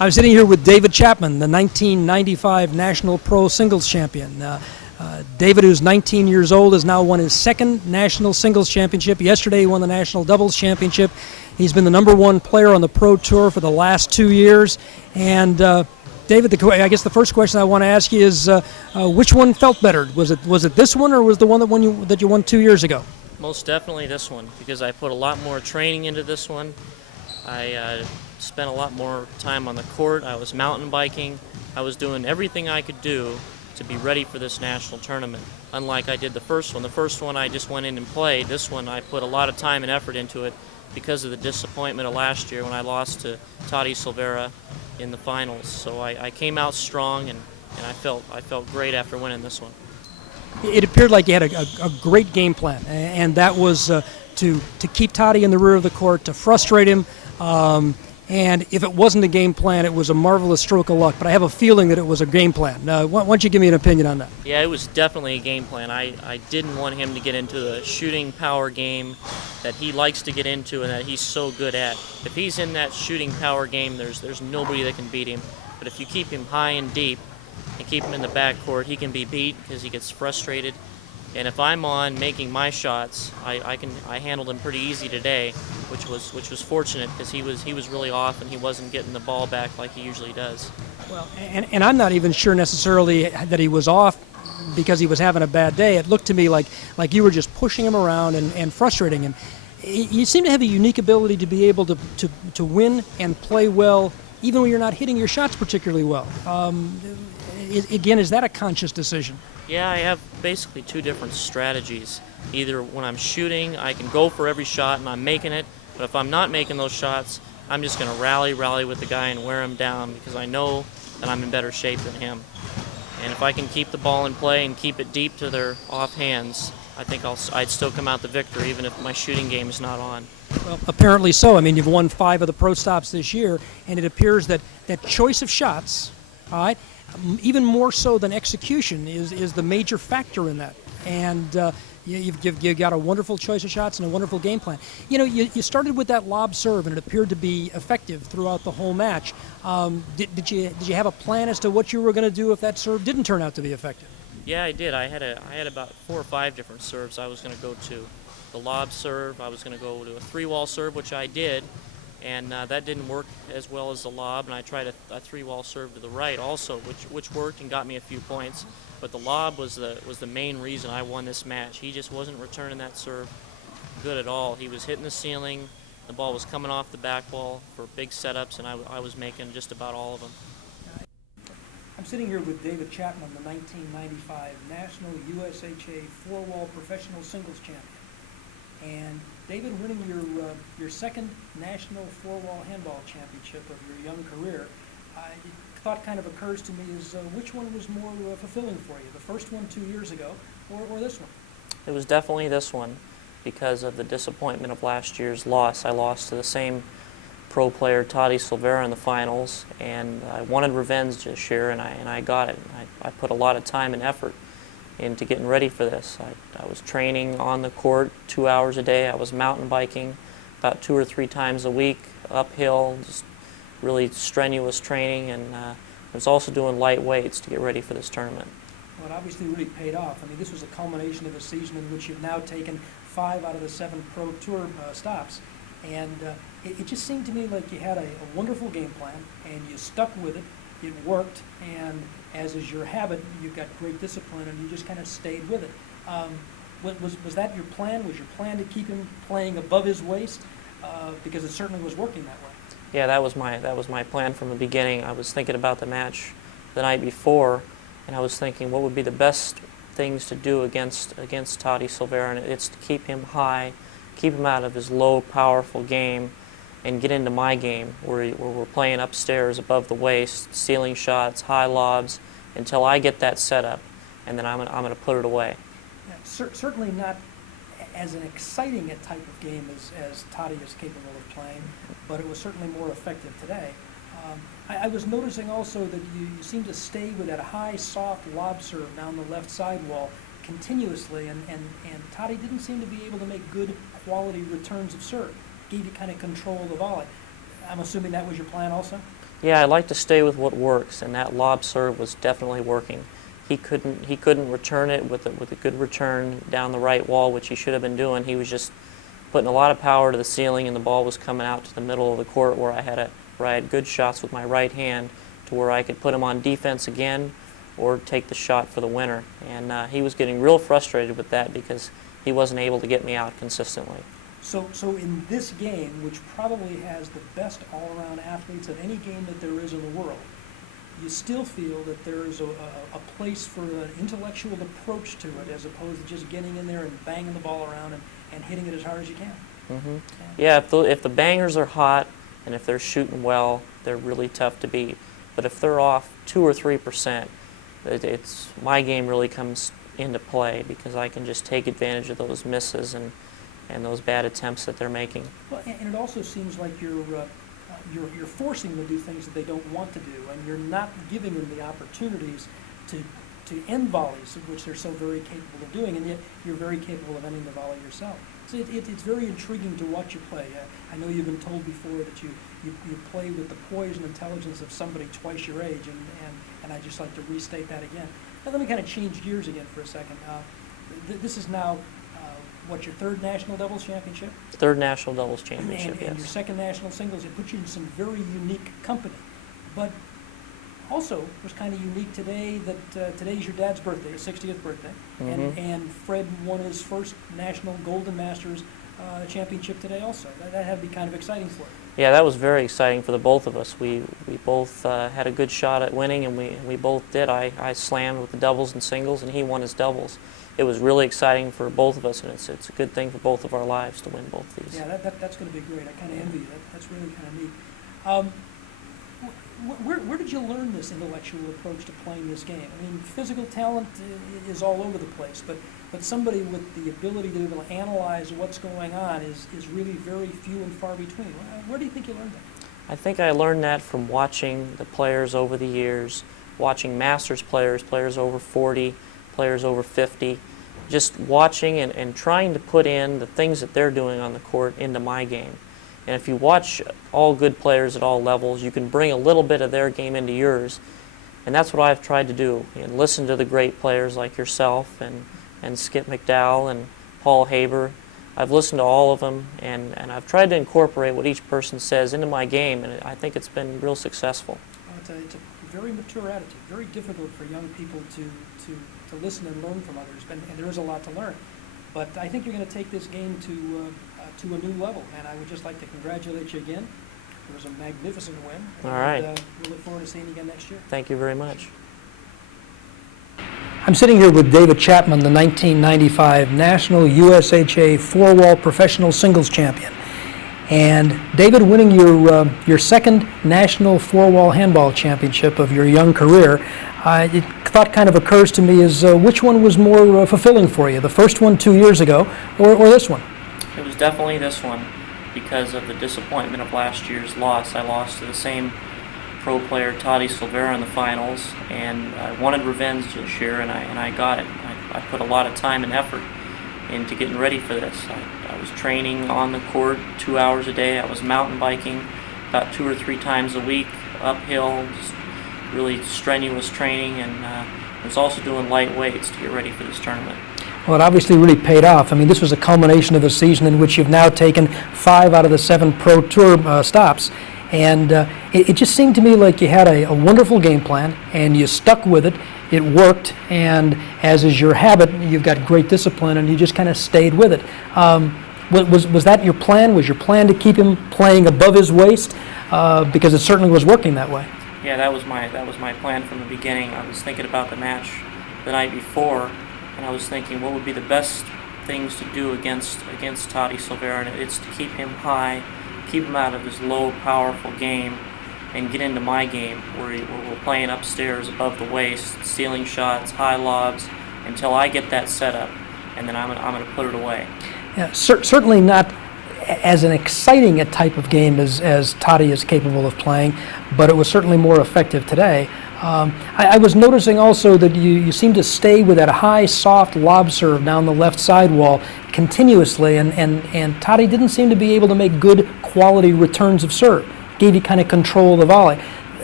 I'm sitting here with David Chapman, the 1995 National Pro Singles Champion. David, who's 19 years old, has now won his second National Singles Championship. Yesterday he won the National Doubles Championship. He's been the #1 player on the Pro Tour for the last 2 years. And David, I guess the first question I want to ask you is, which one felt better? Was it this one, or was the one that you won 2 years ago? Most definitely this one, because I put a lot more training into this one. I spent a lot more time on the court. I was mountain biking. I was doing everything I could do to be ready for this national tournament. Unlike I did the first one. The first one I just went in and played. This one I put a lot of time and effort into it because of the disappointment of last year when I lost to Tati Silveira in the finals. So I came out strong, and I felt great after winning this one. It appeared like you had a great game plan, and that was to keep Tati in the rear of the court, to frustrate him. And if it wasn't a game plan, it was a marvelous stroke of luck. But I have a feeling that it was a game plan. Why don't you give me an opinion on that? Yeah, it was definitely a game plan. I didn't want him to get into the shooting power game that he likes to get into and that he's so good at. If he's in that shooting power game, there's nobody that can beat him. But if you keep him high and deep and keep him in the backcourt, he can be beat because he gets frustrated. And if I'm on making my shots, I handled him pretty easy today, which was fortunate because he was really off and he wasn't getting the ball back like he usually does. Well, and I'm not even sure necessarily that he was off because he was having a bad day. It looked to me like you were just pushing him around and frustrating him. You seem to have a unique ability to be able to win and play well, even when you're not hitting your shots particularly well. Again, is that a conscious decision? Yeah, I have basically two different strategies. Either when I'm shooting, I can go for every shot and I'm making it, but if I'm not making those shots, I'm just going to rally with the guy and wear him down because I know that I'm in better shape than him. And if I can keep the ball in play and keep it deep to their off hands, I think I'd still come out the victor even if my shooting game is not on. Well, apparently so. I mean, you've won 5 of the pro stops this year, and it appears that choice of shots, all right, even more so than execution is the major factor in that. And you've got a wonderful choice of shots and a wonderful game plan. You know, you started with that lob serve, and it appeared to be effective throughout the whole match. Did you have a plan as to what you were going to do if that serve didn't turn out to be effective? Yeah, I did. I had about 4 or 5 different serves I was going to go to. The lob serve, I was going to go to a 3-wall serve, which I did. And that didn't work as well as the lob, and I tried a 3-wall serve to the right also, which worked and got me a few points. But the lob was the main reason I won this match. He just wasn't returning that serve good at all. He was hitting the ceiling, the ball was coming off the back wall for big setups, and I was making just about all of them. I'm sitting here with David Chapman, the 1995 National USHA 4-wall professional singles champion. And David, winning your second national 4-wall handball championship of your young career, thought kind of occurs to me is which one was more fulfilling for you, the first one 2 years ago or this one? It was definitely this one because of the disappointment of last year's loss. I lost to the same pro player, Tati Silveira, in the finals, and I wanted revenge this year, and I got it. I put a lot of time and effort into getting ready for this. I was training on the court 2 hours a day. I was mountain biking about 2 or 3 times a week, uphill, just really strenuous training, and I was also doing light weights to get ready for this tournament. Well, it obviously really paid off. I mean, this was a culmination of a season in which you've now taken 5 out of the 7 Pro Tour stops, and it just seemed to me like you had a wonderful game plan, and you stuck with it. It worked, and as is your habit, you've got great discipline, and you just kind of stayed with it. Was that your plan? Was your plan to keep him playing above his waist? Because it certainly was working that way. Yeah, that was my plan from the beginning. I was thinking about the match the night before, and I was thinking what would be the best things to do against Tati Silveira, and it's to keep him high, keep him out of his low, powerful game, and get into my game where we're playing upstairs above the waist, stealing shots, high lobs, until I get that set up, and then I'm going to put it away. Yeah, certainly not as an exciting a type of game as Tati is capable of playing, but it was certainly more effective today. I was noticing also that you seem to stay with that high, soft lob serve down the left side wall continuously, and Tati didn't seem to be able to make good quality returns of serve. Gave you kind of control of the volley. I'm assuming that was your plan also? Yeah, I like to stay with what works, and that lob serve was definitely working. He couldn't return it with a good return down the right wall, which he should have been doing. He was just putting a lot of power to the ceiling, and the ball was coming out to the middle of the court where I had good shots with my right hand to where I could put him on defense again or take the shot for the winner. And he was getting real frustrated with that because he wasn't able to get me out consistently. So in this game, which probably has the best all-around athletes of any game that there is in the world, you still feel that there is a place for an intellectual approach to it as opposed to just getting in there and banging the ball around and hitting it as hard as you can. Mm-hmm. Yeah, if the bangers are hot and if they're shooting well, they're really tough to beat. But if they're off 2 or 3%, my game really comes into play because I can just take advantage of those misses and those bad attempts that they're making. Well, and it also seems like you're forcing them to do things that they don't want to do, and you're not giving them the opportunities to end volleys, which they're so very capable of doing, and yet you're very capable of ending the volley yourself. So it's very intriguing to watch you play. I know you've been told before that you play with the poise and intelligence of somebody twice your age, and I'd just like to restate that again. Now let me kind of change gears again for a second. This is now what, your third national doubles championship? Third national doubles championship, yes. And your second national singles. It puts you in some very unique company. But also, it was kind of unique today that today's your dad's birthday, his 60th birthday, Mm-hmm. and Fred won his first national Golden Masters championship today also. That had to be kind of exciting for you. Yeah, that was very exciting for the both of us. We both had a good shot at winning, and we both did. I slammed with the doubles and singles, and he won his doubles. It was really exciting for both of us, and it's a good thing for both of our lives to win both these. Yeah, that's going to be great. I kind of envy you. That's really kind of neat. Where did you learn this intellectual approach to playing this game? I mean, physical talent is all over the place, but somebody with the ability to be able to analyze what's going on is really very few and far between. Where do you think you learned that? I think I learned that from watching the players over the years, watching Masters players over 40, players over 50, just watching and trying to put in the things that they're doing on the court into my game. And if you watch all good players at all levels, you can bring a little bit of their game into yours. And that's what I've tried to do. And listen to the great players like yourself and Skip McDowell and Paul Haber. I've listened to all of them, and I've tried to incorporate what each person says into my game, and I think it's been real successful. It's a very mature attitude, very difficult for young people to listen and learn from others, and there is a lot to learn. But I think you're going to take this game to a new level, and I would just like to congratulate you again. It was a magnificent win. All right. We look forward to seeing you again next year. Thank you very much. I'm sitting here with David Chapman, the 1995 National USHA four-wall professional singles champion. And David, winning your second national four-wall handball championship of your young career, thought kind of occurs to me is which one was more fulfilling for you, the first one 2 years ago or this one? It was definitely this one because of the disappointment of last year's loss. I lost to the same pro player, Toddy Silvera, in the finals, and I wanted revenge this year, and I got it. I put a lot of time and effort into getting ready for this. I was training on the court 2 hours a day. I was mountain biking about 2 or 3 times a week, uphill, just really strenuous training, and I was also doing light weights to get ready for this tournament. Well, it obviously really paid off. I mean, this was a culmination of a season in which you've now taken 5 out of the 7 Pro Tour stops. And it just seemed to me like you had a wonderful game plan, and you stuck with it. It worked, and as is your habit, you've got great discipline, and you just kind of stayed with it. Was that your plan? Was your plan to keep him playing above his waist? Because it certainly was working that way. Yeah, that was my plan from the beginning. I was thinking about the match the night before, and I was thinking what would be the best things to do against Toddy Silvera, and it's to keep him high, keep him out of his low, powerful game, and get into my game where we're playing upstairs above the waist, stealing shots, high lobs, until I get that set up, and then I'm gonna put it away. Yeah, certainly not as an exciting a type of game as Toddy is capable of playing, but it was certainly more effective today. I was noticing also that you seem to stay with that high, soft lob serve down the left side wall continuously, and Toddy didn't seem to be able to make good quality returns of serve. Gave you kind of control of the volley.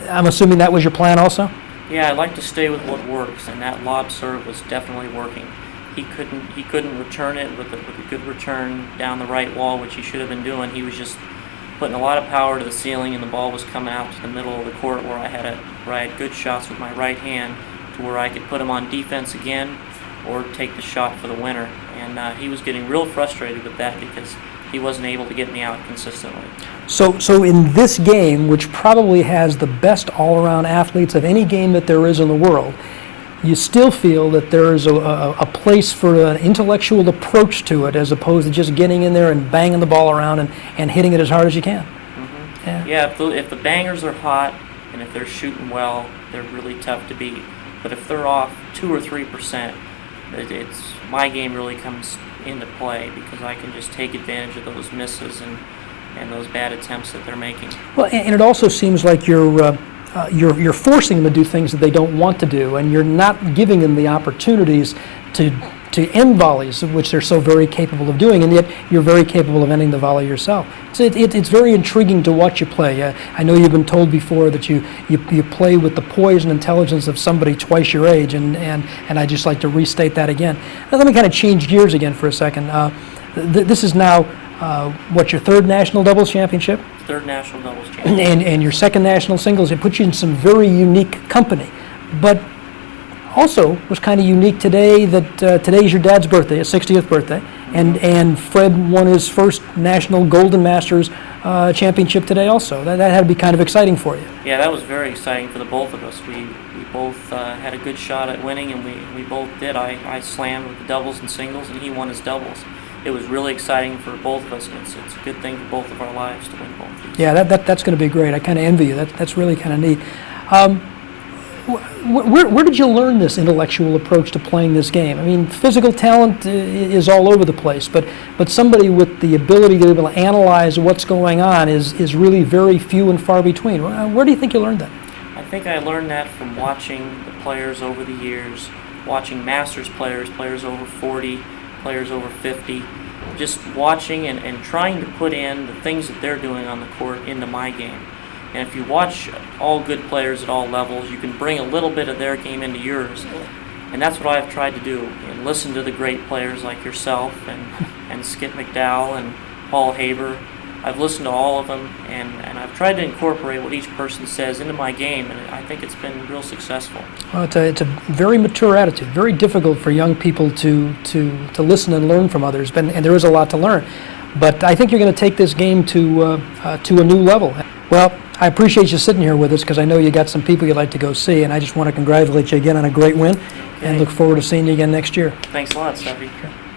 I'm assuming that was your plan also? Yeah, I like to stay with what works, and that lob serve was definitely working. He couldn't return it with a good return down the right wall, which he should have been doing. He was just putting a lot of power to the ceiling, and the ball was coming out to the middle of the court where I had good shots with my right hand, to where I could put him on defense again or take the shot for the winner. And he was getting real frustrated with that because he wasn't able to get me out consistently. So in this game, which probably has the best all-around athletes of any game that there is in the world, you still feel that there is a place for an intellectual approach to it, as opposed to just getting in there and banging the ball around and hitting it as hard as you can. Mm-hmm. Yeah, if the bangers are hot and if they're shooting well, they're really tough to beat. But if they're off 2 or 3%, it's my game really comes into play, because I can just take advantage of those misses and those bad attempts that they're making. Well, and it also seems like you're forcing them to do things that they don't want to do, and you're not giving them the opportunities to end volleys, which they're so very capable of doing, and yet you're very capable of ending the volley yourself. So it's very intriguing to watch you play. I know you've been told before that you play with the poise and intelligence of somebody twice your age, and I'd just like to restate that again. Now, let me kind of change gears again for a second. This is now, your third national doubles championship? Third national doubles championship. And your second national singles. It puts you in some very unique company. But also was kind of unique today that today's your dad's birthday, his 60th birthday, and Fred won his first national Golden Masters championship today also. That had to be kind of exciting for you. Yeah, that was very exciting for the both of us. We both had a good shot at winning, and we both did. I slammed with the doubles and singles, and he won his doubles. It was really exciting for both of us, and it's a good thing for both of our lives to win both of these. Yeah, that's going to be great. I kind of envy you. That's really kind of neat. Where did you learn this intellectual approach to playing this game? I mean, physical talent is all over the place, but somebody with the ability to be able to analyze what's going on is really very few and far between. Where do you think you learned that? I think I learned that from watching the players over the years, watching Masters players over 40, players over 50, just watching and trying to put in the things that they're doing on the court into my game. And if you watch all good players at all levels, you can bring a little bit of their game into yours. And that's what I've tried to do, and listen to the great players like yourself and Skip McDowell and Paul Haber. I've listened to all of them, and I've tried to incorporate what each person says into my game, and I think it's been real successful. Well, it's a very mature attitude, very difficult for young people to listen and learn from others, and there is a lot to learn. But I think you're going to take this game to a new level. Well, I appreciate you sitting here with us, because I know you got some people you'd like to go see, and I just want to congratulate you again on a great win, and look forward to seeing you again next year. Thanks a lot, Stuffy. Sure.